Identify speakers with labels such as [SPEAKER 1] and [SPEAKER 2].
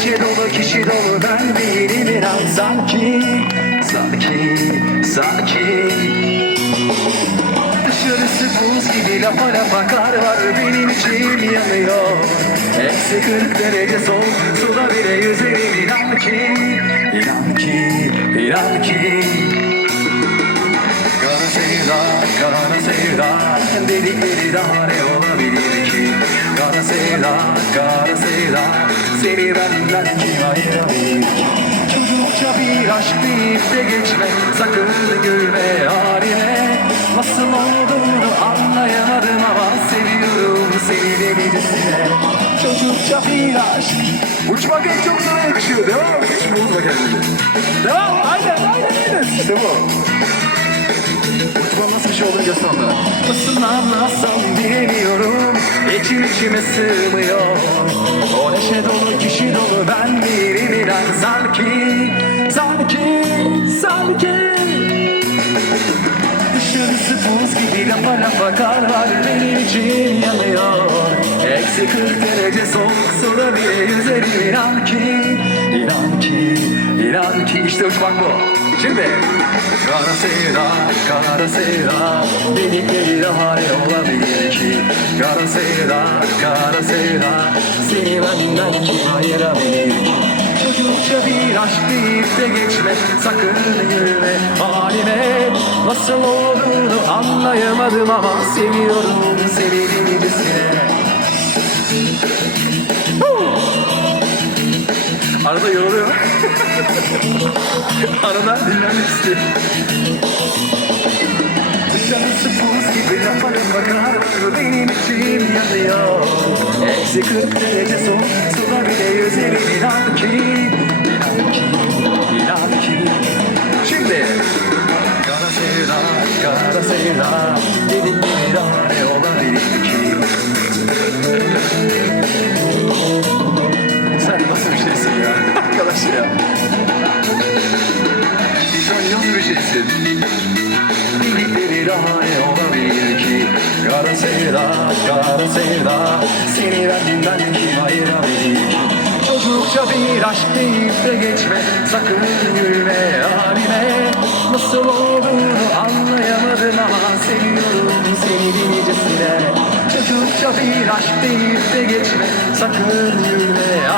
[SPEAKER 1] neşe dolu kişi dolu ben değilim inan sanki Sanki, sanki Dışarısı buz gibi lafa lafa kar var. Benim içim yanıyor. Eksi 40 derece soğuk. Suda bile yüzerim inan ki İnan ki, inan ki. Kara sevda, kara sevda. Dedikleri daha ne olabilir ki? Kara sevda, kara sevda Seni benden kim ayırabilir Çocukça bir aşk deyip de geçme Sakın gülme haline Nasıl olduğunu anlayamadım ama Seviyorum seni delicesine Çocukça bir aşk. Uçmak en çok sana yakışıyor. Devam hiç bozma kendini. Devam aynen aynen aynen İşte bu. Uçma nasıl bir şey olur gösterme Nasıl anlatsam bilemiyorum İçim içime sığmıyor. O neşe dolu kişi dolu ben değilim inan sanki Sanki, sanki. Dışarısı buz gibi lafa lafa kar var. Benim için yanıyor. Eksi 40 derece soğuk suda bile yüzerim inan ki İnan ki, inan ki işte uçmak bu. Şimdi. Kara sevda, kara sevda Dedikleri daha ne olabilir ki. Kara sevda, kara sevda Seni benden kim ayırabilir ki? Çocukça bir aşk deyip de geçme. Sakın gülme. Halime Nasıl olduğunu anlayamadım ama Seviyorum seni delicesine Arada yoruluyor. Arada dinlenmek istiyorum. Dışarısı buz gibi lafa lafa kar var benim içim yanıyor. Eksi 40 derece soğuk suda bile yüzerim inan ki İnan ki, inan ki Şimdi. Kara sevda, kara sevda. Dedikleri sevda, kara sevda. Seni kim ayırabilir ki Çocukça bir aşk deyip de geçme Sakın gülme halime. Nasıl olduğunu anlayamadım ama Seviyorum seni delicesine Çocukça bir aşk deyip de geçme Sakın gülme